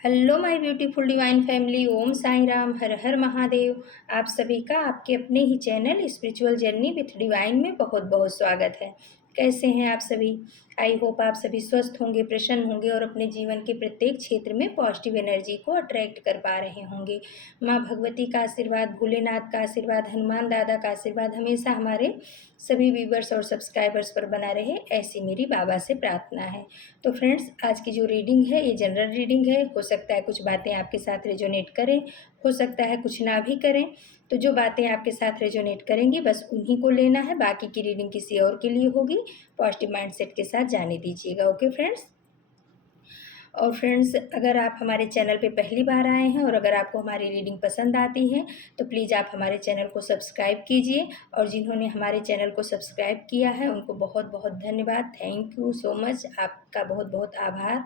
Hello my beautiful divine family. Om Sai Ram, हर हर महादेव। आप सभी का आपके अपने ही channel spiritual journey with divine में बहुत बहुत स्वागत है। कैसे हैं आप सभी? आई होप आप सभी स्वस्थ होंगे, प्रसन्न होंगे और अपने जीवन के प्रत्येक क्षेत्र में पॉजिटिव एनर्जी को अट्रैक्ट कर पा रहे होंगे। माँ भगवती का आशीर्वाद, भोलेनाथ का आशीर्वाद, हनुमान दादा का आशीर्वाद हमेशा हमारे सभी व्यूवर्स और सब्सक्राइबर्स पर बना रहे, ऐसी मेरी बाबा से प्रार्थना है। तो फ्रेंड्स, आज की जो रीडिंग है ये जनरल रीडिंग है। हो सकता है कुछ बातें आपके साथ रेजोनेट करें, हो सकता है कुछ ना भी करें। तो जो बातें आपके साथ रेजोनेट करेंगी बस उन्हीं को लेना है, बाकी की रीडिंग किसी और के लिए होगी। पॉजिटिव माइंडसेट के साथ जाने दीजिएगा। Okay friends. और फ्रेंड्स, अगर आप हमारे चैनल पे पहली बार आए हैं और अगर आपको हमारी रीडिंग पसंद आती है तो प्लीज़ आप हमारे चैनल को सब्सक्राइब कीजिए। और जिन्होंने हमारे चैनल को सब्सक्राइब किया है उनको बहुत बहुत धन्यवाद। थैंक यू सो मच, आपका बहुत बहुत आभार।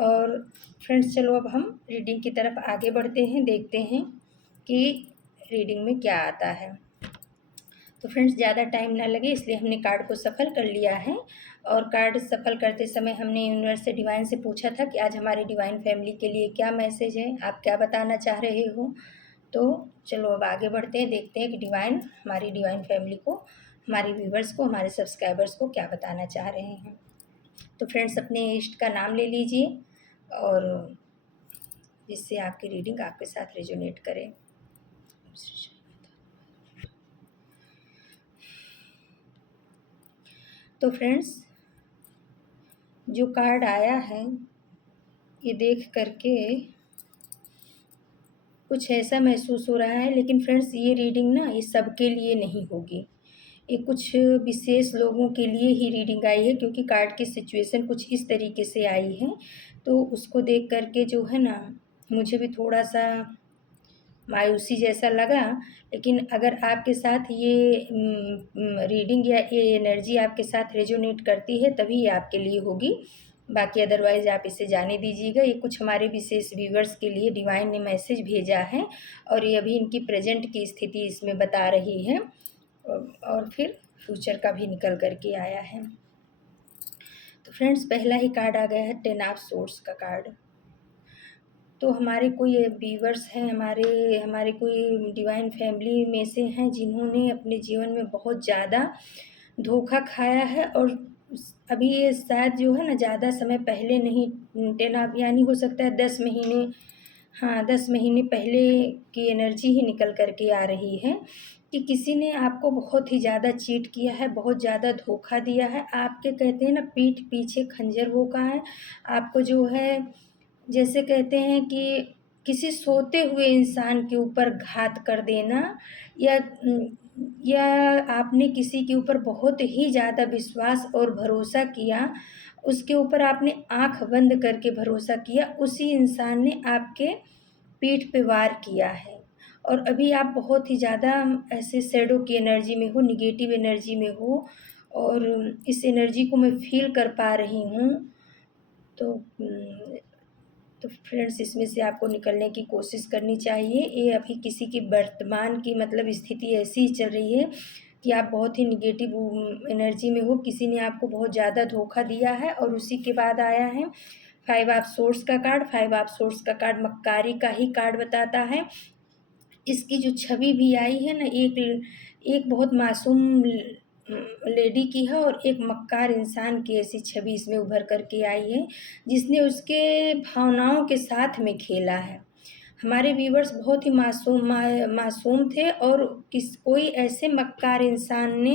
और फ्रेंड्स, चलो अब हम रीडिंग की तरफ आगे बढ़ते हैं, देखते हैं कि रीडिंग में क्या आता है। तो फ्रेंड्स, ज़्यादा टाइम ना लगे इसलिए हमने कार्ड को सफल कर लिया है। और कार्ड सफल करते समय हमने यूनिवर्स से, डिवाइन से पूछा था कि आज हमारी डिवाइन फैमिली के लिए क्या मैसेज है, आप क्या बताना चाह रहे हो। तो चलो अब आगे बढ़ते हैं, देखते हैं कि डिवाइन हमारी डिवाइन फैमिली को, हमारे व्यूवर्स को, हमारे सब्सक्राइबर्स को क्या बताना चाह रहे हैं। तो फ्रेंड्स, अपने इष्ट का नाम ले लीजिए और जिससे आपकी रीडिंग आपके साथ रेजोनेट करे। तो फ्रेंड्स, जो कार्ड आया है ये देख करके कुछ ऐसा महसूस हो रहा है, लेकिन फ्रेंड्स ये रीडिंग ना ये सबके लिए नहीं होगी। ये कुछ विशेष लोगों के लिए ही रीडिंग आई है, क्योंकि कार्ड की सिचुएशन कुछ इस तरीके से आई है। तो उसको देख करके जो है ना, मुझे भी थोड़ा सा मायूसी जैसा लगा। लेकिन अगर आपके साथ ये रीडिंग या ये एनर्जी आपके साथ रेजोनेट करती है तभी ये आपके लिए होगी, बाकी अदरवाइज आप इसे जाने दीजिएगा। ये कुछ हमारे विशेष व्यूवर्स के लिए डिवाइन ने मैसेज भेजा है और ये अभी इनकी प्रेजेंट की स्थिति इसमें बता रही है और फिर फ्यूचर का भी निकल करके आया है। तो फ्रेंड्स, पहला ही कार्ड आ गया है 10 ऑफ सोर्ड्स का कार्ड। तो हमारे कोई व्यूवर्स हैं, हमारे कोई डिवाइन फैमिली में से हैं जिन्होंने अपने जीवन में बहुत ज़्यादा धोखा खाया है। और अभी ये शायद जो है ना ज़्यादा समय पहले नहीं, 10 ऑफ यानी हो सकता है 10 महीने, हाँ 10 महीने पहले की एनर्जी ही निकल करके आ रही है कि किसी ने आपको बहुत ही ज़्यादा चीट किया है, बहुत ज़्यादा धोखा दिया है। आपके कहते हैं ना पीठ पीछे खंजर भोंका है आपको, जो है जैसे कहते हैं कि किसी सोते हुए इंसान के ऊपर घात कर देना, या या आपने किसी के ऊपर बहुत ही ज़्यादा विश्वास और भरोसा किया, उसके ऊपर आपने आंख बंद करके भरोसा किया, उसी इंसान ने आपके पीठ पे वार किया है। और अभी आप बहुत ही ज़्यादा ऐसे शैडो की एनर्जी में हो, निगेटिव एनर्जी में हो और इस एनर्जी को मैं फील कर पा रही हूँ। तो फ्रेंड्स, इसमें से आपको निकलने की कोशिश करनी चाहिए। ये अभी किसी की वर्तमान की मतलब स्थिति ऐसी ही चल रही है कि आप बहुत ही निगेटिव एनर्जी में हो, किसी ने आपको बहुत ज़्यादा धोखा दिया है। और उसी के बाद आया है 5 ऑफ सोर्ड्स का कार्ड। 5 ऑफ सोर्ड्स का कार्ड मक्कारी का ही कार्ड बताता है। इसकी जो छवि भी आई है ना, एक बहुत मासूम लेडी की है और एक मक्कार इंसान की ऐसी छवि इसमें उभर करके आई है, जिसने उसके भावनाओं के साथ में खेला है। हमारे व्यूवर्स बहुत ही मासूम थे और कोई ऐसे मक्कार इंसान ने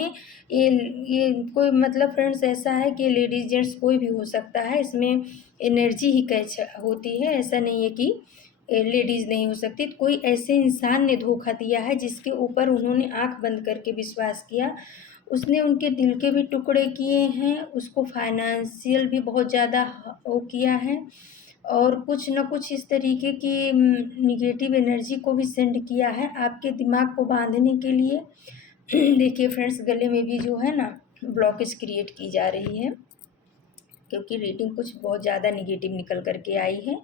ये कोई मतलब फ्रेंड्स ऐसा है कि लेडीज जेंट्स कोई भी हो सकता है, इसमें एनर्जी ही कैच होती है, ऐसा नहीं है कि लेडीज़ नहीं हो सकती। कोई ऐसे इंसान ने धोखा दिया है जिसके ऊपर उन्होंने आंख बंद करके विश्वास किया, उसने उनके दिल के भी टुकड़े किए हैं, उसको फाइनेंशियल भी बहुत ज़्यादा वो किया है और कुछ न कुछ इस तरीके की निगेटिव एनर्जी को भी सेंड किया है आपके दिमाग को बांधने के लिए। देखिए फ्रेंड्स, गले में भी जो है ना ब्लॉकेज क्रिएट की जा रही है, क्योंकि रीडिंग कुछ बहुत ज़्यादा निगेटिव निकल करके आई है।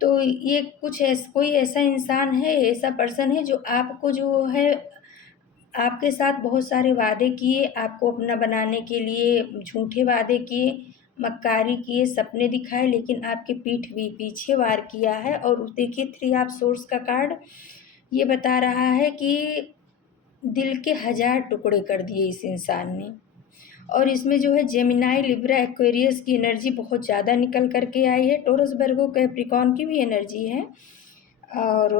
तो ये कोई ऐसा इंसान है, ऐसा पर्सन है जो आपको जो है आपके साथ बहुत सारे वादे किए, आपको अपना बनाने के लिए झूठे वादे किए, मक्कारी किए, सपने दिखाए, लेकिन आपके पीठ भी पीछे वार किया है। और देखिए 3 ऑफ सोर्ड्स का कार्ड ये बता रहा है कि दिल के 1000 टुकड़े कर दिए इस इंसान ने। और इसमें जो है जेमिनाई, लिब्रा, एक्वेरियस की एनर्जी बहुत ज़्यादा निकल कर के आई है। टोरस, वर्गो, कैप्रिकॉर्न की भी एनर्जी है और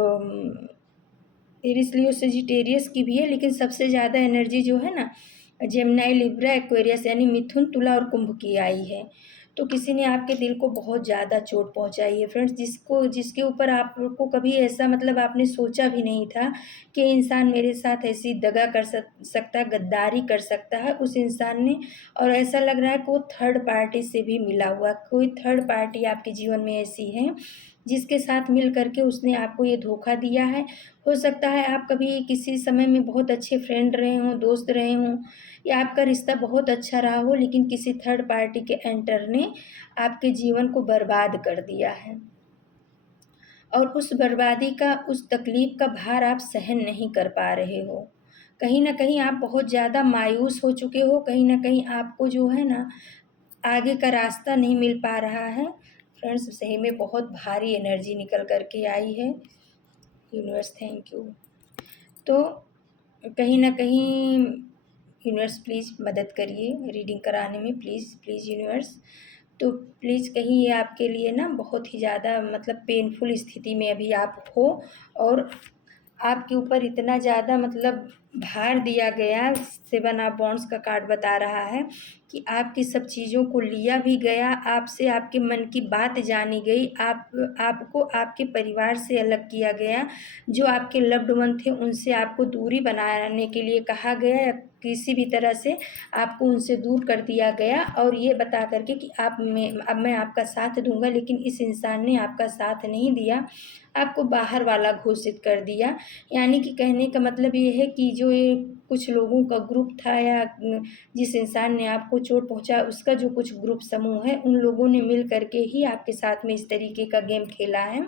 एरिस, लियो, सेजिटेरियस की भी है, लेकिन सबसे ज़्यादा एनर्जी जो है ना जेमिनाई, लिब्रा, एक्वेरियस यानी मिथुन, तुला और कुंभ की आई है। तो किसी ने आपके दिल को बहुत ज़्यादा चोट पहुंचाई है फ्रेंड्स, जिसके ऊपर आपको कभी ऐसा मतलब आपने सोचा भी नहीं था कि इंसान मेरे साथ ऐसी दगा कर सकता, गद्दारी कर सकता है उस इंसान ने। और ऐसा लग रहा है कि वो थर्ड पार्टी से भी मिला हुआ, कोई थर्ड पार्टी आपके जीवन में ऐसी है जिसके साथ मिल करके उसने आपको ये धोखा दिया है। हो सकता है आप कभी किसी समय में बहुत अच्छे फ्रेंड रहे हों, दोस्त रहे हों, या आपका रिश्ता बहुत अच्छा रहा हो, लेकिन किसी थर्ड पार्टी के एंटर ने आपके जीवन को बर्बाद कर दिया है। और उस बर्बादी का, उस तकलीफ का भार आप सहन नहीं कर पा रहे हो। कहीं ना कहीं आप बहुत ज़्यादा मायूस हो चुके हो, कहीं ना कहीं आपको जो है ना आगे का रास्ता नहीं मिल पा रहा है। फ्रेंड्स सही में बहुत भारी एनर्जी निकल कर के आई है। Universe thank you. तो कहीं ना कहीं यूनिवर्स प्लीज़ मदद करिए रीडिंग कराने में, प्लीज़ प्लीज़ यूनिवर्स। तो प्लीज़ कहीं ये आपके लिए ना बहुत ही ज़्यादा मतलब पेनफुल स्थिति में अभी आप हो, और आपके ऊपर इतना ज़्यादा मतलब भार दिया गया। 7 ऑफ वॉन्ड्स का कार्ड बता रहा है कि आपकी सब चीज़ों को लिया भी गया, आपसे आपके मन की बात जानी गई, आपको आपके परिवार से अलग किया गया, जो आपके लव्ड वन थे उनसे आपको दूरी बनाने के लिए कहा गया, या किसी भी तरह से आपको उनसे दूर कर दिया गया। और ये बता करके कि अब मैं आपका साथ दूंगा, लेकिन इस इंसान ने आपका साथ नहीं दिया, आपको बाहर वाला घोषित कर दिया। यानी कि कहने का मतलब ये है कि जो ये कुछ लोगों का ग्रुप था, या जिस इंसान ने आपको चोट पहुंचा उसका जो कुछ ग्रुप समूह है, उन लोगों ने मिल करके ही आपके साथ में इस तरीके का गेम खेला है।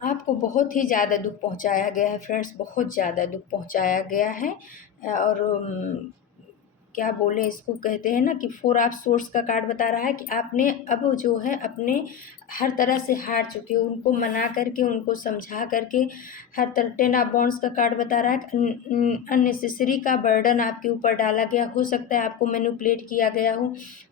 आपको बहुत ही ज़्यादा दुख पहुंचाया गया है फ्रेंड्स, बहुत ज़्यादा दुख पहुंचाया गया है। और क्या बोले इसको, कहते हैं ना कि 4 ऑफ सोर्स का कार्ड बता रहा है कि आपने अब जो है अपने हर तरह से हार चुके हो, उनको मना करके, उनको समझा करके हर तरह। 10 ऑफ वॉन्ड्स का कार्ड बता रहा है कि अननेसेसरी का बर्डन आपके ऊपर डाला गया। हो सकता है आपको मैनिपुलेट किया गया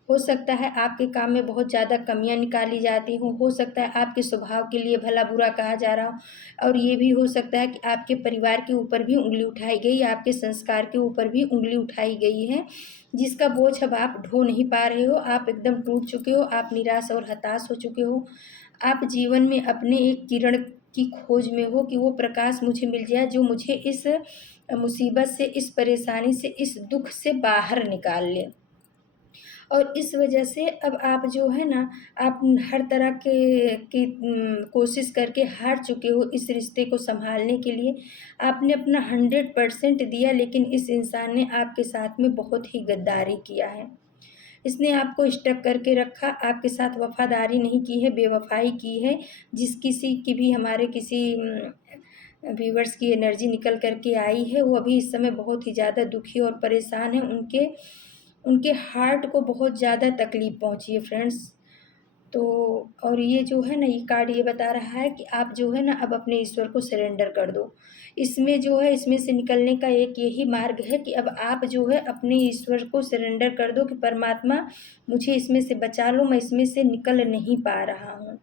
हो सकता है आपके काम में बहुत ज़्यादा कमियां निकाली जाती हो सकता है आपके स्वभाव के लिए भला बुरा कहा जा रहा हो, और ये भी हो सकता है कि आपके परिवार के ऊपर भी उंगली उठाई गई, आपके संस्कार के ऊपर भी उंगली उठाई गई है, जिसका बोझ अब आप ढो नहीं पा रहे हो। आप एकदम टूट चुके हो, आप निराश और हताश हो चुके हो। आप जीवन में अपने एक किरण की खोज में हो कि वो प्रकाश मुझे मिल जाए जो मुझे इस मुसीबत से, इस परेशानी से, इस दुख से बाहर निकाल ले। और इस वजह से अब आप जो है ना, आप हर तरह की कोशिश करके हार चुके हो इस रिश्ते को संभालने के लिए। आपने अपना 100% दिया, लेकिन इस इंसान ने आपके साथ में बहुत ही गद्दारी किया है। इसने आपको स्टक करके रखा, आपके साथ वफादारी नहीं की है, बेवफाई की है। जिस किसी की भी हमारे किसी व्यूवर्स की एनर्जी निकल करके आई है, वो अभी इस समय बहुत ही ज़्यादा दुखी और परेशान है। उनके उनके हार्ट को बहुत ज़्यादा तकलीफ़ पहुँची है फ्रेंड्स। तो और ये जो है ना, ये कार्ड ये बता रहा है कि आप जो है ना अब अपने ईश्वर को सरेंडर कर दो। इसमें जो है, इसमें से निकलने का एक यही मार्ग है कि अब आप जो है अपने ईश्वर को सरेंडर कर दो कि परमात्मा मुझे इसमें से बचा लो, मैं इसमें से निकल नहीं पा रहा हूँ।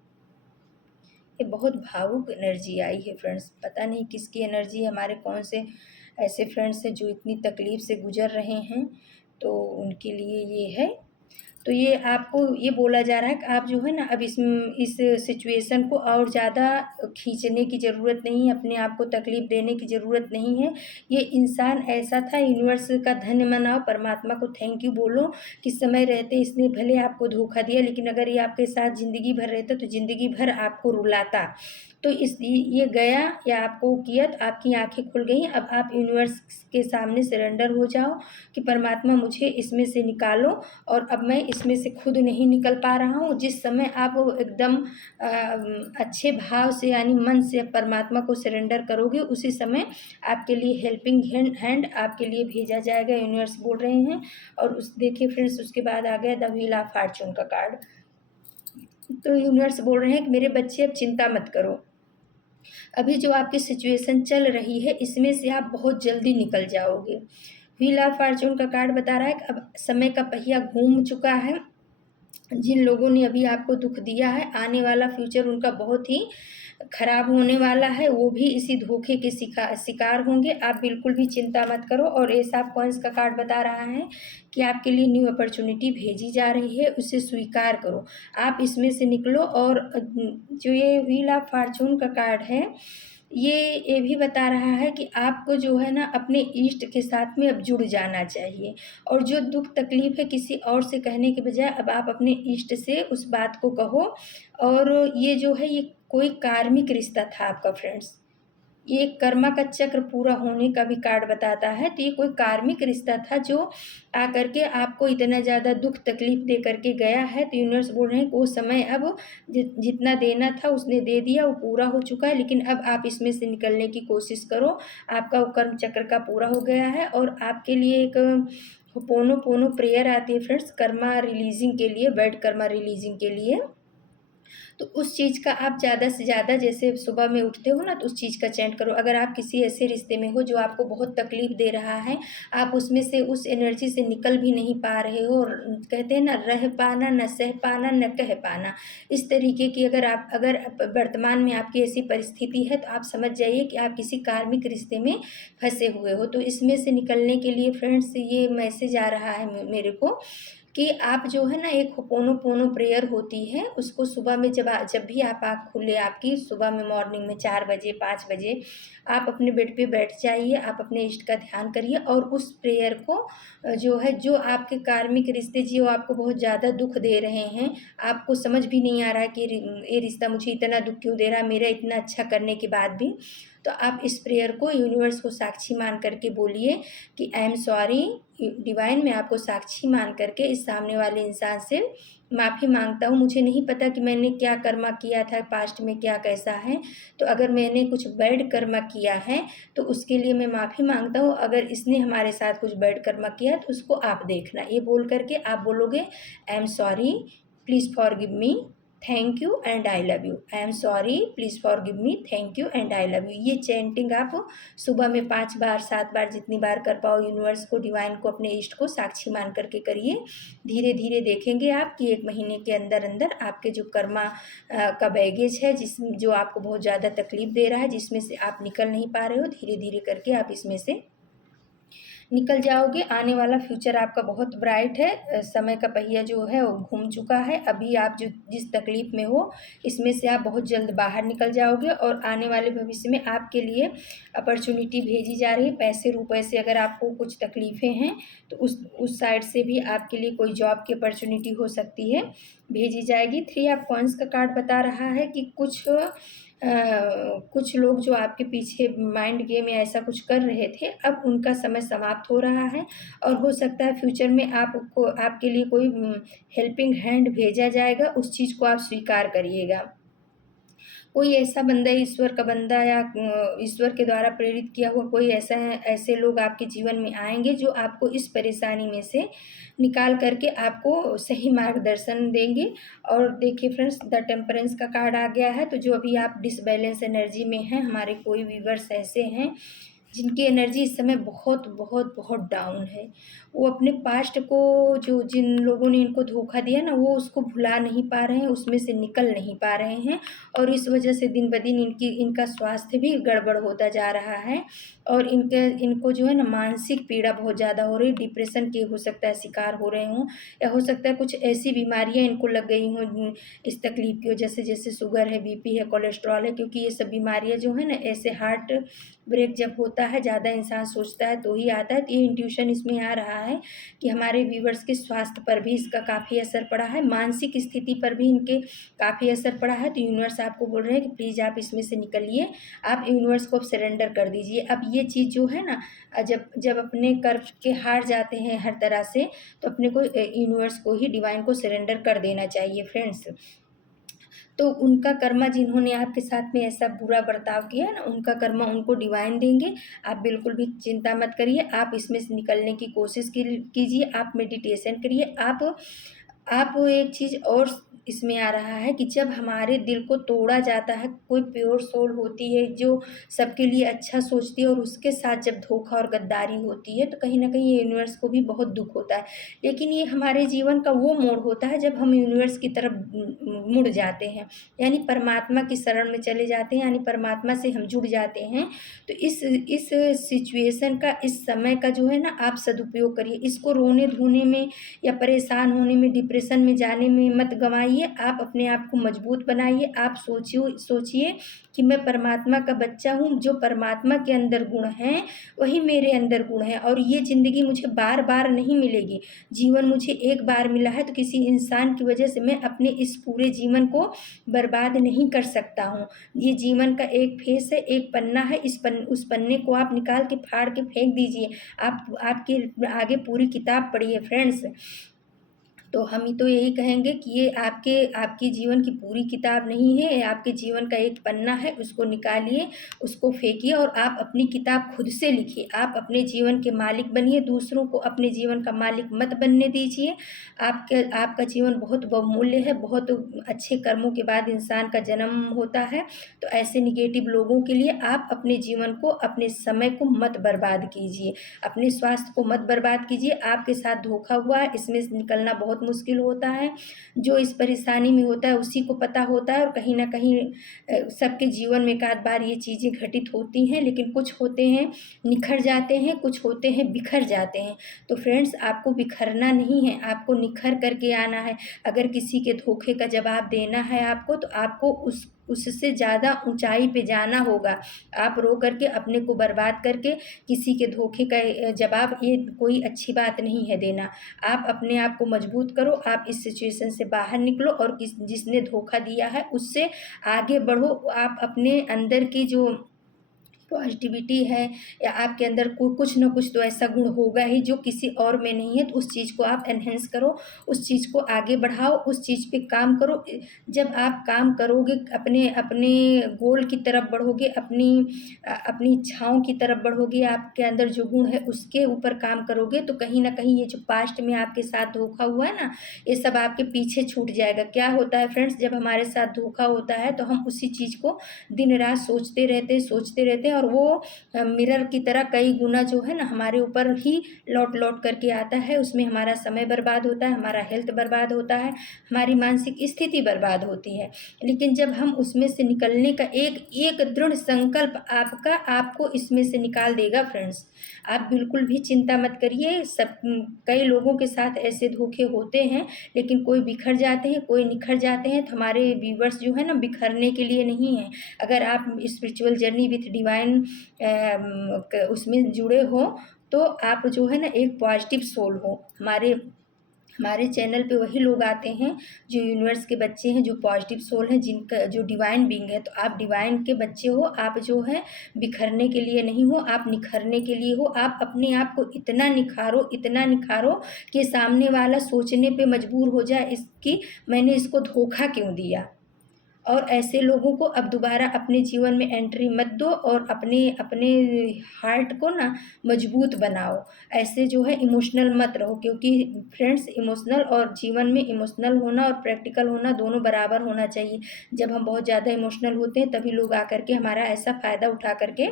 ये बहुत भावुक एनर्जी आई है फ्रेंड्स, पता नहीं किसकी एनर्जी, हमारे कौन से ऐसे फ्रेंड्स हैं जो इतनी तकलीफ़ से गुज़र रहे हैं, तो उनके लिए ये है। तो ये आपको ये बोला जा रहा है कि आप जो है ना अब इस सिचुएशन को और ज़्यादा खींचने की ज़रूरत नहीं है, अपने आप को तकलीफ़ देने की ज़रूरत नहीं है। ये इंसान ऐसा था, यूनिवर्स का धन्य मनाओ, परमात्मा को थैंक यू बोलो कि समय रहते इसने भले आपको धोखा दिया, लेकिन अगर ये आपके साथ ज़िंदगी भर रहता तो ज़िंदगी भर आपको रुलाता, तो इस ये गया या आपको किया तो आपकी आँखें खुल गई। अब आप यूनिवर्स के सामने सरेंडर हो जाओ कि परमात्मा मुझे इसमें से निकालो, और अब मैं इसमें से खुद नहीं निकल पा रहा हूँ। जिस समय आप एकदम अच्छे भाव से यानी मन से परमात्मा को सरेंडर करोगे, उसी समय आपके लिए हेल्पिंग हैंड आपके लिए भेजा जाएगा, यूनिवर्स बोल रहे हैं। और उस देखिए फ्रेंड्स, उसके बाद आ गया द व्हील ऑफ फॉर्चून का कार्ड। तो यूनिवर्स बोल रहे हैं कि मेरे बच्चे अब चिंता मत करो, अभी जो आपकी सिचुएशन चल रही है इसमें से आप बहुत जल्दी निकल जाओगे। व्हील ऑफ फॉर्चून का कार्ड बता रहा है कि अब समय का पहिया घूम चुका है। जिन लोगों ने अभी आपको दुख दिया है, आने वाला फ्यूचर उनका बहुत ही खराब होने वाला है, वो भी इसी धोखे के शिकार होंगे। आप बिल्कुल भी चिंता मत करो। और एस ऑफ कॉइंस का कार्ड बता रहा है कि आपके लिए न्यू अपॉर्चुनिटी भेजी जा रही है, उसे स्वीकार करो, आप इसमें से निकलो। और जो ये व्हील ऑफ फॉर्चून का कार्ड है, ये भी बता रहा है कि आपको जो है ना अपने इष्ट के साथ में अब जुड़ जाना चाहिए, और जो दुख तकलीफ है किसी और से कहने के बजाय अब आप अपने इष्ट से उस बात को कहो। और ये जो है ये कोई कार्मिक रिश्ता था आपका फ्रेंड्स, ये कर्मा का चक्र पूरा होने का भी कार्ड बताता है। तो ये कोई कार्मिक रिश्ता था जो आकर के आपको इतना ज़्यादा दुख तकलीफ दे करके गया है। तो यूनिवर्स बोल रहे हैं कि वो समय अब जितना देना था उसने दे दिया, वो पूरा हो चुका है, लेकिन अब आप इसमें से निकलने की कोशिश करो। आपका वो कर्म चक्र का पूरा हो गया है। और आपके लिए एक पोनो पोनो प्रेयर आती है फ्रेंड्स, कर्मा रिलीजिंग के लिए, बैड कर्मा रिलीजिंग के लिए। तो उस चीज़ का आप ज़्यादा से ज़्यादा, जैसे सुबह में उठते हो ना, तो उस चीज़ का चैंट करो। अगर आप किसी ऐसे रिश्ते में हो जो आपको बहुत तकलीफ़ दे रहा है, आप उसमें से उस एनर्जी से निकल भी नहीं पा रहे हो, और कहते हैं ना, रह पाना, न सह पाना, न कह पाना, इस तरीके की अगर वर्तमान में आपकी ऐसी परिस्थिति है, तो आप समझ जाइए कि आप किसी कार्मिक रिश्ते में फंसे हुए हो। तो इसमें से निकलने के लिए फ्रेंड्स ये मैसेज आ रहा है मेरे को कि आप जो है ना, एक होपोनोपोनो प्रेयर होती है, उसको सुबह में जब भी आप आँख खुले आपकी, सुबह में मॉर्निंग में 4 बजे 5 बजे आप अपने बेड पे बैठ जाइए, आप अपने इष्ट का ध्यान करिए, और उस प्रेयर को जो है, जो आपके कार्मिक रिश्ते जो आपको बहुत ज़्यादा दुख दे रहे हैं, आपको समझ भी नहीं आ रहा है कि ये रिश्ता मुझे इतना दुख क्यों दे रहा है, मेरा इतना अच्छा करने के बाद भी। तो आप इस प्रेयर को यूनिवर्स को साक्षी मान करके बोलिए कि आई एम सॉरी डिवाइन, मैं आपको साक्षी मान करके इस सामने वाले इंसान से माफ़ी मांगता हूँ। मुझे नहीं पता कि मैंने क्या कर्मा किया था, पास्ट में क्या कैसा है, तो अगर मैंने कुछ बैड कर्मा किया है तो उसके लिए मैं माफ़ी मांगता हूँ। अगर इसने हमारे साथ कुछ बैड कर्मा किया तो उसको आप देखना। ये बोल करके आप बोलोगे I am sorry, please forgive me, thank you and I love you. I am sorry, please forgive me, thank you and I love you. ये चैंटिंग आप सुबह में 5 बार 7 बार जितनी बार कर पाओ, यूनिवर्स को, डिवाइन को, अपने इष्ट को साक्षी मान करके करिए। धीरे धीरे देखेंगे आप कि 1 महीने के अंदर अंदर आपके जो कर्मा का बैगेज है, जो आपको बहुत ज़्यादा तकलीफ दे रहा है, जिसमें से आप निकल नहीं पा रहे हो, धीरे धीरे करके आप इसमें से निकल जाओगे। आने वाला फ्यूचर आपका बहुत ब्राइट है। समय का पहिया जो है वो घूम चुका है। अभी आप जिस तकलीफ़ में हो, इसमें से आप बहुत जल्द बाहर निकल जाओगे, और आने वाले भविष्य में आपके लिए अपॉर्चुनिटी भेजी जा रही है। पैसे रुपए से अगर आपको कुछ तकलीफ़ें हैं तो उस साइड से भी आपके लिए कोई जॉब की अपॉर्चुनिटी हो सकती है, भेजी जाएगी। 3 ऑफ कॉइन्स का कार्ड बता रहा है कि कुछ लोग जो आपके पीछे माइंड गेम या ऐसा कुछ कर रहे थे, अब उनका समय समाप्त हो रहा है, और हो सकता है फ्यूचर में आपके लिए कोई हेल्पिंग हैंड भेजा जाएगा, उस चीज़ को आप स्वीकार करिएगा। कोई ऐसा बंदा, ईश्वर का बंदा, या ईश्वर के द्वारा प्रेरित किया हुआ कोई ऐसे लोग आपके जीवन में आएंगे जो आपको इस परेशानी में से निकाल करके आपको सही मार्गदर्शन देंगे। और देखिए फ्रेंड्स, द टेम्परेंस का कार्ड आ गया है। तो जो अभी आप डिसबैलेंस एनर्जी में हैं, हमारे कोई व्यूवर्स ऐसे हैं जिनकी एनर्जी इस समय बहुत बहुत बहुत डाउन है, वो अपने पास्ट को, जो जिन लोगों ने इनको धोखा दिया ना, वो उसको भुला नहीं पा रहे हैं, उसमें से निकल नहीं पा रहे हैं, और इस वजह से दिन ब दिन इनका स्वास्थ्य भी गड़बड़ होता जा रहा है, और इनको जो है ना मानसिक पीड़ा बहुत ज़्यादा हो रही, डिप्रेशन के हो सकता है शिकार हो रहे हों, या हो सकता है कुछ ऐसी बीमारियां इनको लग गई हों इस तकलीफ की वजह से, जैसे शुगर है, बीपी है, कोलेस्ट्रॉल है, क्योंकि ये सब बीमारियां जो है ना, ऐसे हार्ट ब्रेक जब होता होता है, ज़्यादा इंसान सोचता है तो ही आता है। तो ये इंट्यूशन इसमें आ रहा है कि हमारे व्यूवर्स के स्वास्थ्य पर भी इसका काफ़ी असर पड़ा है, मानसिक स्थिति पर भी इनके काफ़ी असर पड़ा है। तो यूनिवर्स आपको बोल रहे हैं कि प्लीज़ आप इसमें से निकलिए, आप यूनिवर्स को अब सरेंडर कर दीजिए। अब ये चीज़ जो है ना, जब जब अपने कर्म के हार जाते हैं हर तरह से, तो अपने को यूनिवर्स को ही, डिवाइन को सरेंडर कर देना चाहिए फ्रेंड्स। तो उनका कर्मा, जिन्होंने आपके साथ में ऐसा बुरा बर्ताव किया है ना, उनका कर्मा उनको डिवाइन देंगे। आप बिल्कुल भी चिंता मत करिए, आप इसमें से निकलने की कोशिश कीजिए, आप मेडिटेशन करिए। आप एक चीज़ और इसमें आ रहा है कि जब हमारे दिल को तोड़ा जाता है, कोई प्योर सोल होती है जो सबके लिए अच्छा सोचती है, और उसके साथ जब धोखा और गद्दारी होती है, तो कहीं न कहीं यूनिवर्स को भी बहुत दुःख होता है। लेकिन ये हमारे जीवन का वो मोड़ होता है जब हम यूनिवर्स की तरफ मुड़ जाते हैं, यानी परमात्मा की शरण में चले जाते हैं, यानी परमात्मा से हम जुड़ जाते हैं। तो इस सिचुएशन का, इस समय का जो है ना, आप सदुपयोग करिए। इसको रोने-धोने में या परेशान होने में, डिप्रेशन में जाने में मत गँवाइए। आप अपने आप को मजबूत बनाइए। आप सोचिए कि मैं परमात्मा का बच्चा हूँ, जो परमात्मा के अंदर गुण हैं, वही मेरे अंदर गुण हैं, और ये ज़िंदगी मुझे बार-बार नहीं मिलेगी। जीवन मुझे एक बार मिला है, तो किसी इंसान की वजह से मैं अपने इस पूरे जीवन को बर्बाद नहीं कर सकता हूँ। ये जीवन का एक फेस है, एक पन्ना है, उस पन्ने को आप निकाल के फाड़ के फेंक दीजिए। आपके आगे पूरी किताब पढ़िए फ्रेंड्स। तो हम तो यही कहेंगे कि ये आपके जीवन की पूरी किताब नहीं है, ये आपके जीवन का एक पन्ना है। उसको निकालिए, उसको फेंकिए, और आप अपनी किताब खुद से लिखिए। आप अपने जीवन के मालिक बनिए, दूसरों को अपने जीवन का मालिक मत बनने दीजिए। आपका जीवन बहुत बहुमूल्य है, बहुत अच्छे कर्मों के बाद इंसान का जन्म होता है। तो ऐसे निगेटिव लोगों के लिए आप अपने जीवन को, अपने समय को मत बर्बाद कीजिए, अपने स्वास्थ्य को मत बर्बाद कीजिए। आपके साथ धोखा हुआ है, इसमें से निकलना बहुत मुश्किल होता है। जो इस परेशानी में होता है उसी को पता होता है, और कहीं न कहीं सबके जीवन में एक आध बार ये चीज़ें घटित होती हैं, लेकिन कुछ होते हैं निखर जाते हैं, कुछ होते हैं बिखर जाते हैं। तो फ्रेंड्स, आपको बिखरना नहीं है, आपको निखर करके आना है। अगर किसी के धोखे का जवाब देना है आपको, तो आपको उससे ज़्यादा ऊँचाई पे जाना होगा। आप रो करके, अपने को बर्बाद करके किसी के धोखे का जवाब, ये कोई अच्छी बात नहीं है देना। आप अपने आप को मजबूत करो, आप इस सिचुएशन से बाहर निकलो, और जिसने धोखा दिया है उससे आगे बढ़ो। आप अपने अंदर की जो पॉजिटिविटी है, या आपके अंदर कुछ ना कुछ तो ऐसा गुण होगा ही जो किसी और में नहीं है, तो उस चीज़ को आप एनहेंस करो, उस चीज़ को आगे बढ़ाओ, उस चीज़ पे काम करो। जब आप काम करोगे, अपने अपने गोल की तरफ बढ़ोगे, अपनी इच्छाओं की तरफ बढ़ोगे, आपके अंदर जो गुण है उसके ऊपर काम करोगे, तो कहीं न कहीं ये जो पास्ट में आपके साथ धोखा हुआ है ना, ये सब आपके पीछे छूट जाएगा। क्या होता है फ्रेंड्स, जब हमारे साथ धोखा होता है तो हम उसी चीज़ को दिन रात सोचते रहते हैं, और वो मिरर की तरह कई गुना जो है ना, हमारे ऊपर ही लौट करके आता है। उसमें हमारा समय बर्बाद होता है, हमारा हेल्थ बर्बाद होता है, हमारी मानसिक स्थिति बर्बाद होती है। लेकिन जब हम उसमें से निकलने का एक दृढ़ संकल्प आपको इसमें से निकाल देगा फ्रेंड्स। आप बिल्कुल भी चिंता मत करिए। कई लोगों के साथ ऐसे धोखे होते हैं, लेकिन कोई बिखर जाते हैं, कोई निखर जाते हैं। तो हमारे व्यूवर्स जो है ना, बिखरने के लिए नहीं है। अगर आप स्पिरिचुअल जर्नी विथ डिवाइन उसमें जुड़े हो, तो आप जो है ना, एक पॉजिटिव सोल हो। हमारे चैनल पे वही लोग आते हैं जो यूनिवर्स के बच्चे हैं, जो पॉजिटिव सोल हैं, जिनका जो डिवाइन बीइंग है। तो आप डिवाइन के बच्चे हो, आप जो है बिखरने के लिए नहीं हो, आप निखरने के लिए हो। आप अपने आप को इतना निखारो कि सामने वाला सोचने पे मजबूर हो जाए इसकी, मैंने इसको धोखा क्यों दिया। और ऐसे लोगों को अब दोबारा अपने जीवन में एंट्री मत दो, और अपने अपने हार्ट को ना मजबूत बनाओ। ऐसे जो है इमोशनल मत रहो, क्योंकि फ्रेंड्स, इमोशनल और जीवन में इमोशनल होना और प्रैक्टिकल होना दोनों बराबर होना चाहिए। जब हम बहुत ज़्यादा इमोशनल होते हैं, तभी लोग आकर के हमारा ऐसा फ़ायदा उठा करके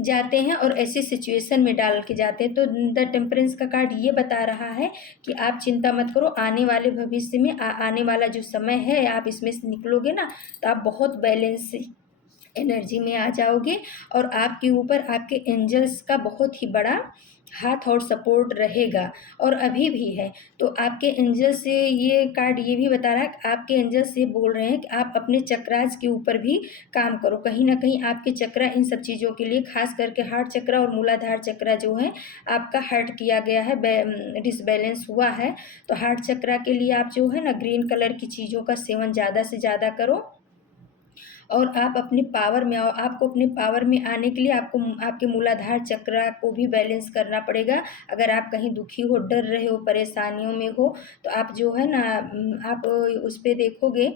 जाते हैं, और ऐसी सिचुएशन में डाल के जाते हैं। तो द टेम्परेंस का कार्ड ये बता रहा है कि आप चिंता मत करो, आने वाले भविष्य में आने वाला जो समय है, आप इसमें से निकलोगे ना, तो आप बहुत बैलेंस एनर्जी में आ जाओगे, और आपके ऊपर आपके एंजल्स का बहुत ही बड़ा हाथ और सपोर्ट रहेगा और अभी भी है। तो आपके एंजल से ये कार्ड ये भी बता रहा है कि आपके एंजल से बोल रहे हैं कि आप अपने चक्रास के ऊपर भी काम करो। कहीं न कहीं आपके चक्रा इन सब चीज़ों के लिए, ख़ास करके हार्ट चक्रा और मूलाधार चक्रा जो है आपका हर्ट किया गया है, डिसबैलेंस हुआ है। तो हार्ट चक्रा के लिए आप जो है ना ग्रीन कलर की चीज़ों का सेवन ज़्यादा से ज़्यादा करो और आप अपने पावर में आओ। आपको अपने पावर में आने के लिए आपको आपके मूलाधार चक्र को भी बैलेंस करना पड़ेगा। अगर आप कहीं दुखी हो, डर रहे हो, परेशानियों में हो, तो आप जो है ना आप उस पे देखोगे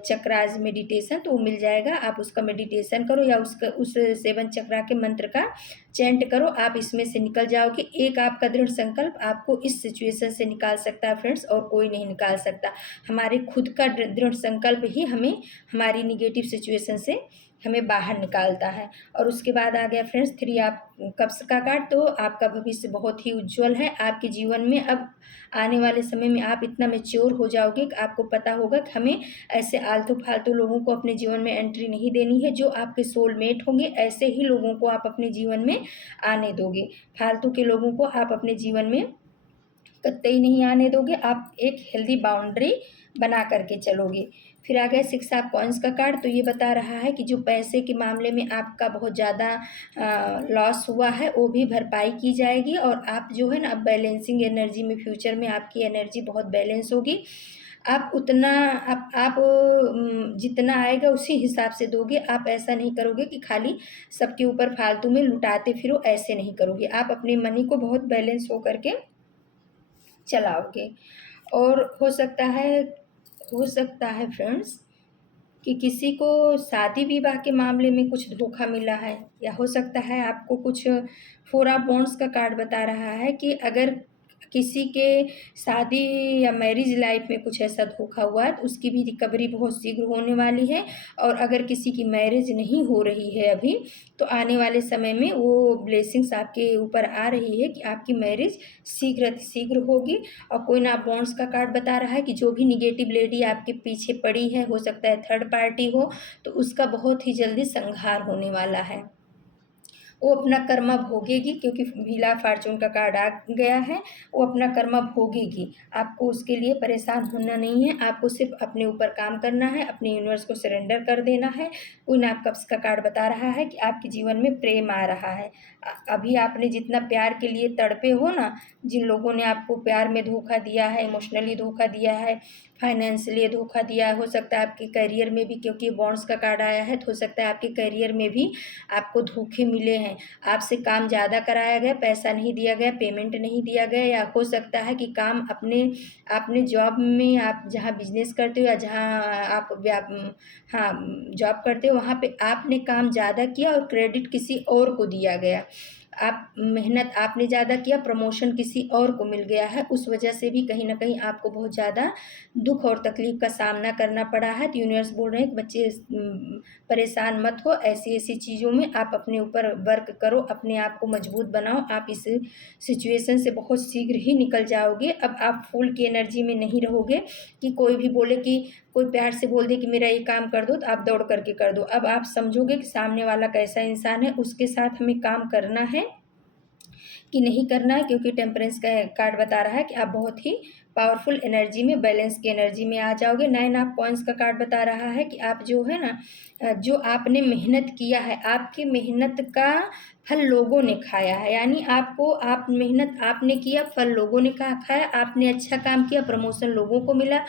चक्रास मेडिटेशन, तो वो मिल जाएगा। आप उसका मेडिटेशन करो या उस 7 चक्रा के मंत्र का चैंट करो। आप इसमें से निकल जाओगे। एक आपका दृढ़ संकल्प आपको इस सिचुएशन से निकाल सकता है फ्रेंड्स, और कोई नहीं निकाल सकता। हमारे खुद का दृढ़ संकल्प ही हमें हमारी निगेटिव सिचुएशन से हमें बाहर निकालता है। और उसके बाद आ गया फ्रेंड्स 3 आप कप्स का कार्ड। तो आपका भविष्य बहुत ही उज्जवल है। आपके जीवन में अब आने वाले समय में आप इतना मैच्योर हो जाओगे कि आपको पता होगा कि हमें ऐसे आलतू-फालतू लोगों को अपने जीवन में एंट्री नहीं देनी है। जो आपके सोलमेट होंगे ऐसे ही लोगों को आप अपने जीवन में आने दोगे। फालतू के लोगों को आप अपने जीवन में कतई नहीं आने दोगे। आप एक हेल्दी बाउंड्री बना करके चलोगे। फिर आ गया 6 ऑफ कॉइन्स का कार्ड। तो ये बता रहा है कि जो पैसे के मामले में आपका बहुत ज़्यादा लॉस हुआ है वो भी भरपाई की जाएगी, और आप जो है ना अब बैलेंसिंग एनर्जी में, फ्यूचर में आपकी एनर्जी बहुत बैलेंस होगी। आप उतना आप जितना आएगा उसी हिसाब से दोगे। आप ऐसा नहीं करोगे कि खाली सबके ऊपर फालतू में लुटाते फिरो, ऐसे नहीं करोगे। आप अपने मनी को बहुत बैलेंस हो करके चलाओगे। और हो सकता है फ्रेंड्स कि किसी को शादी विवाह के मामले में कुछ धोखा मिला है, या हो सकता है आपको कुछ 4 ऑफ वांड्स का कार्ड बता रहा है कि अगर किसी के शादी या मैरिज लाइफ में कुछ ऐसा धोखा हुआ है तो उसकी भी रिकवरी बहुत शीघ्र होने वाली है। और अगर किसी की मैरिज नहीं हो रही है अभी, तो आने वाले समय में वो ब्लेसिंग्स आपके ऊपर आ रही है कि आपकी मैरिज शीघ्र शीघ्र होगी। और क्वीन ऑफ वांड्स का कार्ड बता रहा है कि जो भी निगेटिव लेडी आपके पीछे पड़ी है, हो सकता है थर्ड पार्टी हो, तो उसका बहुत ही जल्दी संहार होने वाला है। वो अपना कर्म भोगेगी, क्योंकि व्हील ऑफ फॉर्च्यून का कार्ड आ गया है। वो अपना कर्म भोगेगी। आपको उसके लिए परेशान होना नहीं है। आपको सिर्फ अपने ऊपर काम करना है, अपने यूनिवर्स को सरेंडर कर देना है। क्वीन ऑफ कप्स का कार्ड बता रहा है कि आपके जीवन में प्रेम आ रहा है। अभी आपने जितना प्यार के लिए तड़पे हो ना, जिन लोगों ने आपको प्यार में धोखा दिया है, इमोशनली धोखा दिया है, फाइनेंशियली धोखा दिया, हो सकता है आपके करियर में भी, क्योंकि बॉन्ड्स का कार्ड आया है, तो हो सकता है आपके करियर में भी आपको धोखे मिले हैं। आपसे काम ज़्यादा कराया गया, पैसा नहीं दिया गया, पेमेंट नहीं दिया गया, या हो सकता है कि काम आपने जॉब में, आप जहाँ बिजनेस करते हो या जहाँ आप हाँ जॉब करते हो, वहाँ पे आपने काम ज़्यादा किया और क्रेडिट किसी और को दिया गया। आप मेहनत आपने ज़्यादा किया, प्रमोशन किसी और को मिल गया है। उस वजह से भी कहीं न कहीं आपको बहुत ज़्यादा दुःख और तकलीफ़ का सामना करना पड़ा है। तो यूनिवर्स बोल रहे हैं कि बच्चे परेशान मत हो। ऐसी-ऐसी चीज़ों में आप अपने ऊपर वर्क करो, अपने आप को मजबूत बनाओ। आप इस सिचुएशन से बहुत शीघ्र ही निकल जाओगे। अब आप फूल की एनर्जी में नहीं रहोगे कि कोई भी बोले कि कोई प्यार से बोल दे कि मेरा ये काम कर दो, तो आप दौड़ करके कर दो। अब आप समझोगे कि सामने वाला कैसा इंसान है, उसके साथ हमें काम करना है कि नहीं करना है, क्योंकि टेम्परेंस का कार्ड बता रहा है कि आप बहुत ही पावरफुल एनर्जी में, बैलेंस की एनर्जी में आ जाओगे। 9 ऑफ कॉइन्स का कार्ड बता रहा है कि आप जो है ना जो आपने मेहनत किया है, आपकी मेहनत का फल लोगों ने खाया है। यानी आप मेहनत आपने किया, फल लोगों ने खाया। आपने अच्छा काम किया, प्रमोशन लोगों को मिला।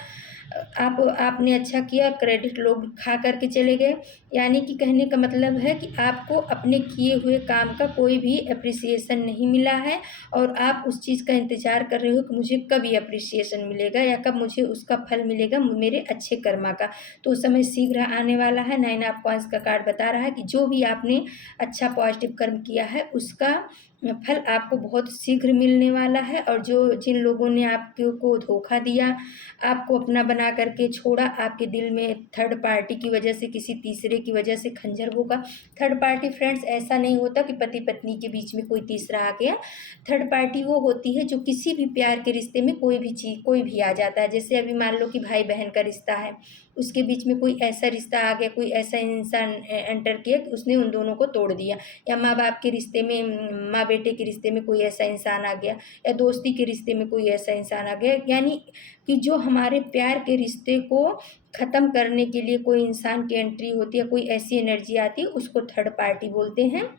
आपने अच्छा किया, क्रेडिट लोग खा करके चले गए। यानी कि कहने का मतलब है कि आपको अपने किए हुए काम का कोई भी एप्रिसिएशन नहीं मिला है, और आप उस चीज़ का इंतज़ार कर रहे हो कि मुझे कब ये एप्रिसिएशन मिलेगा या कब मुझे उसका फल मिलेगा मेरे अच्छे कर्मा का। तो उस समय शीघ्र आने वाला है। 9 ऑफ कॉइन्स का कार्ड बता रहा है कि जो भी आपने अच्छा पॉजिटिव कर्म किया है उसका फल आपको बहुत शीघ्र मिलने वाला है। और जिन लोगों ने आपको धोखा दिया, आपको अपना बना करके छोड़ा, आपके दिल में थर्ड पार्टी की वजह से, किसी तीसरे की वजह से खंजर भोंका। थर्ड पार्टी फ्रेंड्स ऐसा नहीं होता कि पति पत्नी के बीच में कोई तीसरा आ गया। थर्ड पार्टी वो होती है जो किसी भी प्यार के रिश्ते में कोई भी आ जाता है। जैसे अभी मान लो कि भाई बहन का रिश्ता है, उसके बीच में कोई ऐसा रिश्ता आ गया, कोई ऐसा इंसान एंटर किया कि उसने उन दोनों को तोड़ दिया, या माँ बाप के रिश्ते में, माँ बेटे के रिश्ते में कोई ऐसा इंसान आ गया, या दोस्ती के रिश्ते में कोई ऐसा इंसान आ गया, यानी कि जो हमारे प्यार के रिश्ते को ख़त्म करने के लिए कोई इंसान की एंट्री होती है, कोई ऐसी एनर्जी आती है, उसको थर्ड पार्टी बोलते हैं।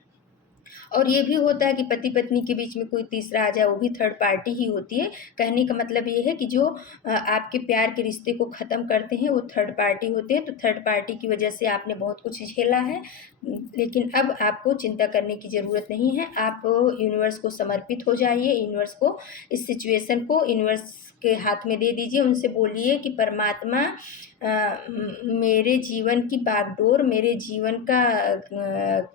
और ये भी होता है कि पति पत्नी के बीच में कोई तीसरा आ जाए, वो भी थर्ड पार्टी ही होती है। कहने का मतलब ये है कि जो आपके प्यार के रिश्ते को ख़त्म करते हैं वो थर्ड पार्टी होते हैं। तो थर्ड पार्टी की वजह से आपने बहुत कुछ झेला है, लेकिन अब आपको चिंता करने की ज़रूरत नहीं है। आप यूनिवर्स को समर्पित हो जाइए, यूनिवर्स को, इस सिचुएशन को यूनिवर्स के हाथ में दे दीजिए। उनसे बोलिए कि परमात्मा, मेरे जीवन की बागडोर, मेरे जीवन का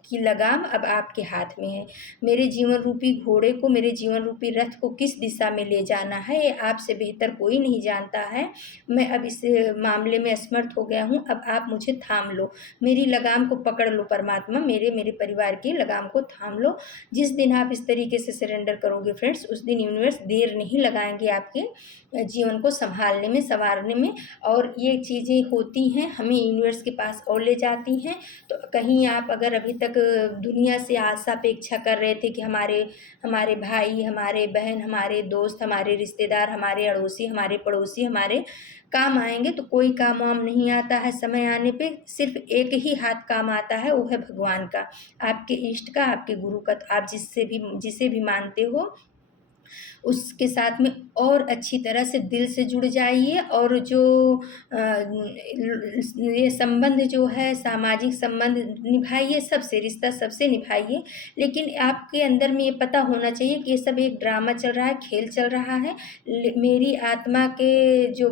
की लगाम अब आपके हाथ में है। मेरे जीवन रूपी घोड़े को, मेरे जीवन रूपी रथ को किस दिशा में ले जाना है ये आपसे बेहतर कोई नहीं जानता है। मैं अब इस मामले में असमर्थ हो गया हूँ, अब आप मुझे थाम लो, मेरी लगाम को पकड़ लो परमात्मा, मेरे परिवार की लगाम को थाम लो। जिस दिन आप इस तरीके से सरेंडर करोगे फ्रेंड्स, उस दिन यूनिवर्स देर नहीं लगाएंगे आपके जीवन को संभालने में, संवारने में। और ये चीज़ें होती हैं, हमें यूनिवर्स के पास और ले जाती हैं। तो कहीं आप अगर अभी तक दुनिया से आशा अपेक्षा कर रहे थे कि हमारे हमारे भाई, हमारे बहन, हमारे दोस्त, हमारे रिश्तेदार, हमारे अड़ोसी, हमारे पड़ोसी हमारे काम आएंगे, तो कोई काम वाम नहीं आता है समय आने पे। सिर्फ एक ही हाथ काम आता है, वो है भगवान का, आपके इष्ट का, आपके गुरु का। तो आप जिसे भी मानते हो उसके साथ में और अच्छी तरह से दिल से जुड़ जाइए। और जो ये संबंध जो है, सामाजिक संबंध निभाइए, सबसे रिश्ता सबसे निभाइए। लेकिन आपके अंदर में ये पता होना चाहिए कि ये सब एक ड्रामा चल रहा है, खेल चल रहा है। मेरी आत्मा के जो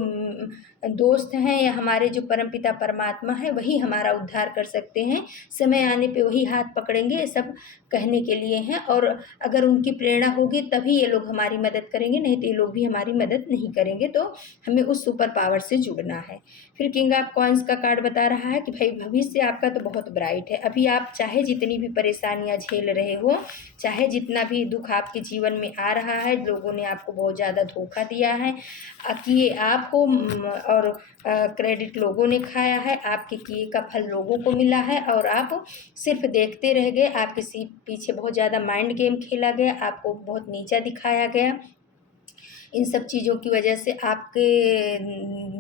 दोस्त हैं या हमारे जो परमपिता परमात्मा है, वही हमारा उद्धार कर सकते हैं। समय आने पे वही हाथ पकड़ेंगे, ये सब कहने के लिए हैं। और अगर उनकी प्रेरणा होगी तभी ये लोग हमारी मदद करेंगे, नहीं तो ये लोग भी हमारी मदद नहीं करेंगे। तो हमें उस सुपर पावर से जुड़ना है। फिर किंग ऑफ कॉइंस का कार्ड बता रहा है कि भाई भविष्य आपका तो बहुत ब्राइट है। अभी आप चाहे जितनी भी परेशानियां झेल रहे हो, चाहे जितना भी दुख आपके जीवन में आ रहा है, लोगों ने आपको बहुत ज़्यादा धोखा दिया है कि आपको, और क्रेडिट लोगों ने खाया है, आपके किए का फल लोगों को मिला है, और आप सिर्फ देखते रह गए। आपके पीछे बहुत ज़्यादा माइंड गेम खेला गया, आपको बहुत नीचा दिखाया गया। इन सब चीज़ों की वजह से आपके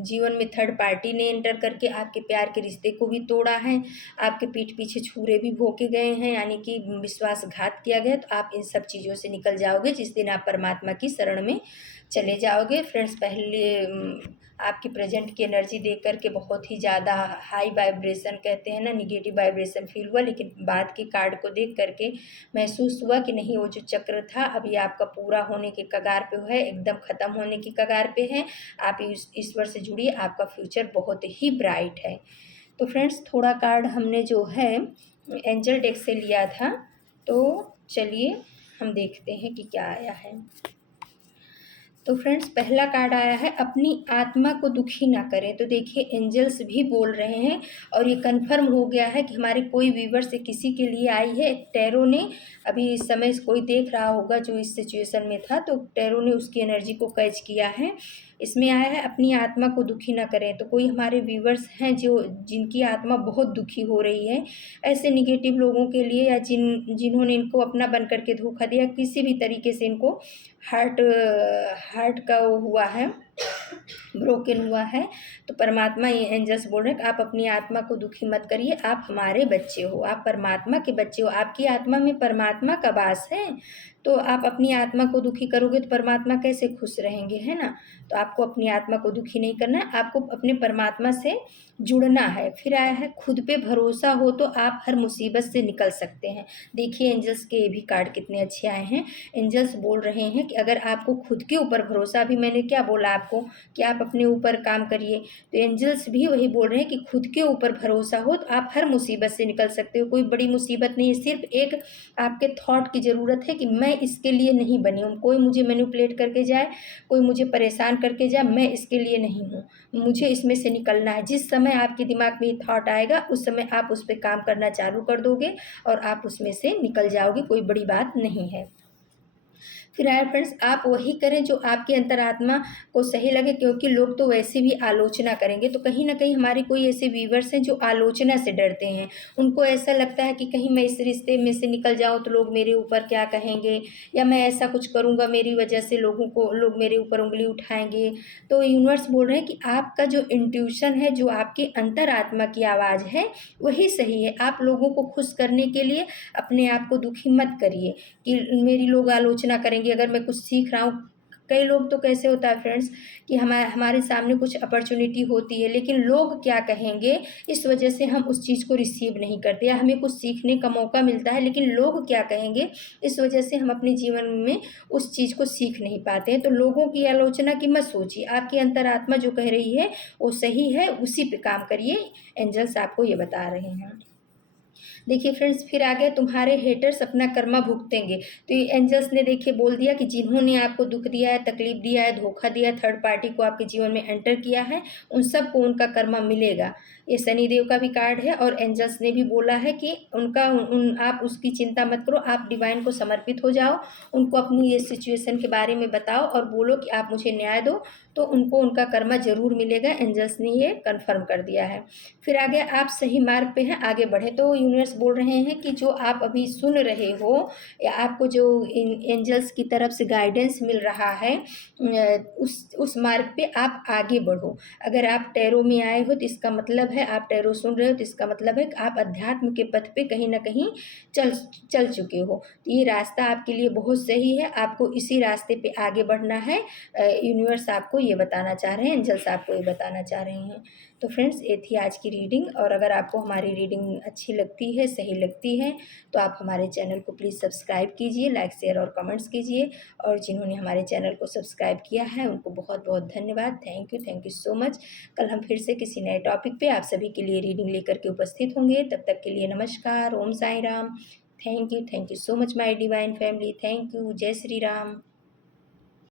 जीवन में थर्ड पार्टी ने एंटर करके आपके प्यार के रिश्ते को भी तोड़ा है, आपके पीठ पीछे छुरे भी भोंके गए हैं, यानी कि विश्वासघात किया गया। तो आप इन सब चीज़ों से निकल जाओगे जिस दिन आप परमात्मा की शरण में चले जाओगे। फ्रेंड्स, पहले आपकी प्रेजेंट की एनर्जी देख करके बहुत ही ज़्यादा हाई वाइब्रेशन, कहते हैं ना, निगेटिव वाइब्रेशन फील हुआ। लेकिन बाद के कार्ड को देख करके महसूस हुआ कि नहीं, वो जो चक्र था अभी आपका पूरा होने के कगार पे है, एकदम ख़त्म होने की कगार पे है। आप ईश्वर से जुड़िए, आपका फ्यूचर बहुत ही ब्राइट है। तो फ्रेंड्स, थोड़ा कार्ड हमने जो है एंजल डेक से लिया था, तो चलिए हम देखते हैं कि क्या आया है। तो फ्रेंड्स, पहला कार्ड आया है अपनी आत्मा को दुखी ना करें। तो देखिए, एंजल्स भी बोल रहे हैं और ये कंफर्म हो गया है कि हमारे कोई व्यूवर से किसी के लिए आई है। टैरो ने अभी इस समय कोई देख रहा होगा जो इस सिचुएशन में था, तो टैरो ने उसकी एनर्जी को कैच किया है। इसमें आया है अपनी आत्मा को दुखी ना करें। तो कोई हमारे व्यूवर्स हैं जिनकी आत्मा बहुत दुखी हो रही है, ऐसे निगेटिव लोगों के लिए, या जिन्होंने इनको अपना बन करके धोखा दिया, किसी भी तरीके से इनको हार्ट का वो हुआ है, ब्रोकन हुआ है। तो परमात्मा, ये एंजल्स बोल रहे हैं कि आप अपनी आत्मा को दुखी मत करिए, आप हमारे बच्चे हो, आप परमात्मा के बच्चे हो, आपकी आत्मा में परमात्मा का वास है। तो आप अपनी आत्मा को दुखी करोगे तो परमात्मा कैसे खुश रहेंगे, है ना। तो आपको अपनी आत्मा को दुखी नहीं करना है, आपको अपने परमात्मा से जुड़ना है। फिर आया है खुद पे भरोसा हो तो आप हर मुसीबत से निकल सकते हैं। देखिए, एंजल्स के ये भी कार्ड कितने अच्छे आए हैं। एंजल्स बोल रहे हैं कि अगर आपको खुद के ऊपर भरोसा, अभी मैंने क्या बोला आपको कि आप अपने ऊपर काम करिए, तो एंजल्स भी वही बोल रहे हैं कि खुद के ऊपर भरोसा हो तो आप हर मुसीबत से निकल सकते हो। कोई बड़ी मुसीबत नहीं है, सिर्फ एक आपके थॉट की ज़रूरत है कि मैं इसके लिए नहीं बनी हूँ। कोई मुझे मैनिपुलेट करके जाए, कोई मुझे परेशान करके जाए, मैं इसके लिए नहीं हूँ, मुझे इसमें से निकलना है। जिस समय आपके दिमाग में ये थॉट आएगा, उस समय आप उस पर काम करना चालू कर दोगे और आप उसमें से निकल जाओगे, कोई बड़ी बात नहीं है। फिर आए फ्रेंड्स, आप वही करें जो आपकी अंतरात्मा को सही लगे, क्योंकि लोग तो वैसे भी आलोचना करेंगे। तो कहीं ना कहीं हमारे कोई ऐसे व्यूवर्स हैं जो आलोचना से डरते हैं, उनको ऐसा लगता है कि कहीं मैं इस रिश्ते में से निकल जाऊं तो लोग मेरे ऊपर क्या कहेंगे, या मैं ऐसा कुछ करूंगा मेरी वजह से लोग मेरे ऊपर उंगली उठाएंगे। तो यूनिवर्स बोल रहे हैं कि आपका जो इंट्यूशन है, जो आपकी अंतरात्मा की आवाज़ है, वही सही है। आप लोगों को खुश करने के लिए अपने आप को दुखी मत करिए कि मेरी लोग आलोचना करेंगे अगर मैं कुछ सीख रहा हूँ। कई लोग तो कैसे होता है फ्रेंड्स कि हमारे सामने कुछ अपॉर्चुनिटी होती है, लेकिन लोग क्या कहेंगे इस वजह से हम उस चीज़ को रिसीव नहीं करते, या हमें कुछ सीखने का मौका मिलता है लेकिन लोग क्या कहेंगे इस वजह से हम अपने जीवन में उस चीज़ को सीख नहीं पाते हैं। तो लोगों की आलोचना की मत सोचिए, आपकी अंतरात्मा जो कह रही है वो सही है, उसी पे काम करिए। एंजल्स आपको ये बता रहे हैं। देखिए फ्रेंड्स, फिर आगे तुम्हारे हेटर्स अपना कर्मा भुगतेंगे। तो ये एंजल्स ने देखिए बोल दिया कि जिन्होंने आपको दुख दिया है, तकलीफ दिया है, धोखा दिया है, थर्ड पार्टी को आपके जीवन में एंटर किया है, उन सबको उनका कर्मा मिलेगा। ये शनिदेव का भी कार्ड है, और एंजल्स ने भी बोला है कि उनका उन आप उसकी चिंता मत करो, आप डिवाइन को समर्पित हो जाओ, उनको अपनी ये सिचुएशन के बारे में बताओ और बोलो कि आप मुझे न्याय दो, तो उनको उनका कर्मा जरूर मिलेगा। एंजल्स ने ये कन्फर्म कर दिया है। फिर आगे आप सही मार्ग पे हैं, आगे बढ़े। तो यूनिवर्स बोल रहे हैं कि जो आप अभी सुन रहे हो, या आपको जो एंजल्स की तरफ से गाइडेंस मिल रहा है, उस मार्ग पे आप आगे बढ़ो। अगर आप टैरो में आए हो तो इसका मतलब है, आप टैरो सुन रहे हो तो इसका मतलब है कि आप अध्यात्म के पथ पे कहीं ना कहीं चल चल चुके हो। तो ये रास्ता आपके लिए बहुत सही है, आपको इसी रास्ते पे आगे बढ़ना है। यूनिवर्स आपको ये बताना चाह रहे हैं, एंजल्स आपको ये बताना चाह रहे हैं। तो फ्रेंड्स, ये थी आज की रीडिंग, और अगर आपको हमारी रीडिंग अच्छी लगती है, सही लगती है, तो आप हमारे चैनल को प्लीज़ सब्सक्राइब कीजिए, लाइक शेयर और कमेंट्स कीजिए। और जिन्होंने हमारे चैनल को सब्सक्राइब किया है उनको बहुत बहुत धन्यवाद। Thank you so much. कल हम फिर से किसी नए टॉपिक पे आप सभी के लिए रीडिंग लेकर के उपस्थित होंगे। तब तक के लिए नमस्कार, Om Sai Ram. Thank you so much my divine family. Thank you. जय श्री राम।